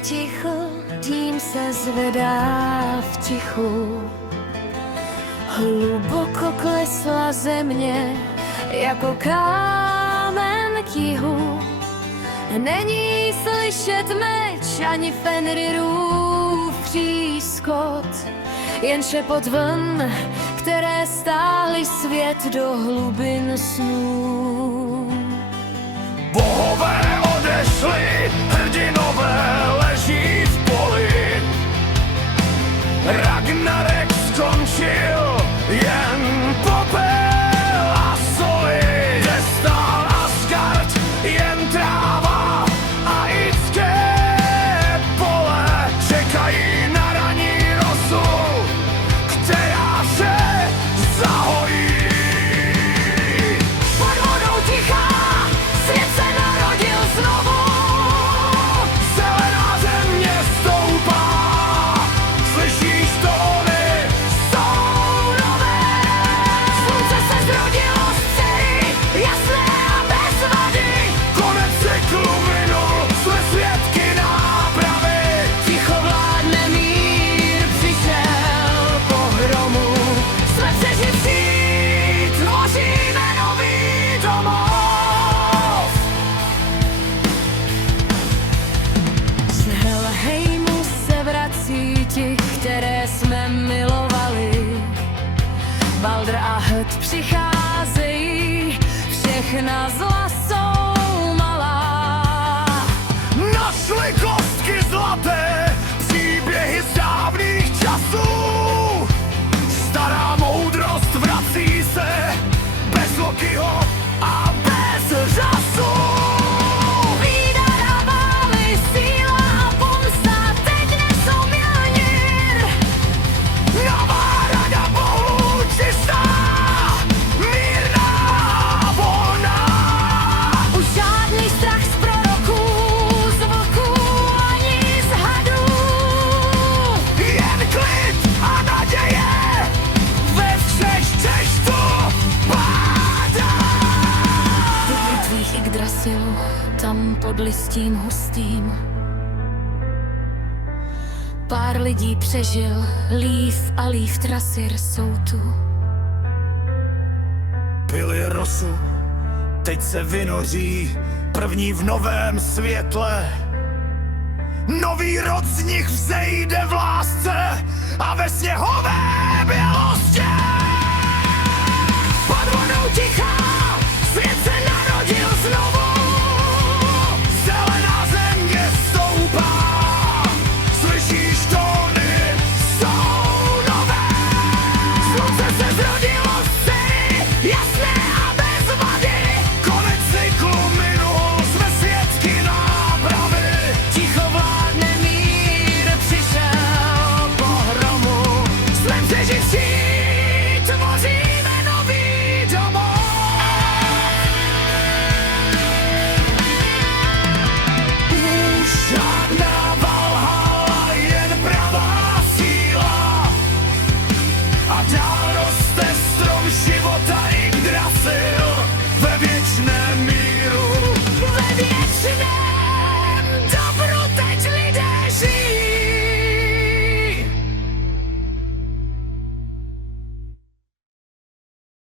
utichl, tím se zvedá v tichu. Hluboko klesla země, jako kámen k jihu. Není slyšet meč ani Fenrirův přískot, jen šepot vln, které stáhly svět do hlubin snů. Bohové odešli, hrdinové leží v poli. Ragnarek skončil, jen popel a soli. Kde stál Asgard, jen tráva a idské pole. Čekají na raní rosu, která se zahojí. Pod vodou tichá, svět se narodil znovu. Zelená země stoupá, slyšíš tóny, jsou nové. Slunce se zrodilo z dcery, jasné a bez vady. Konec cyklu minul, jsme svědky nápravy. Ticho vládne mír, přišel pohromu. Jsme přeživší, tvoříme nový domov. Z Helheimu se vrací ti, které jsme milovali. Baldur a Höd přicházejí, všechna zla jsou malá. Našli kostky zlaté, příběhy z dávných časů. Stará moudrost vrací se, bez Lokiho a bez řasu. Výdar a vály, síla a pomsta, teď nesou Mjolnir. Nová rada bohů čistá, mírná, volná. Už žádný strach z proroků, z vlků ani z hadů. Jen klid a naděje, ve všech češtu pádá. Do tvých Yggdrasilu, tam pod listím hustým. Pár lidí přežil, Líf a Líftrasir jsou tu. Pili rosu, teď se vynoří, první v novém světle. Nový rod z nich vzejde v lásce a ve sněhové bělosti.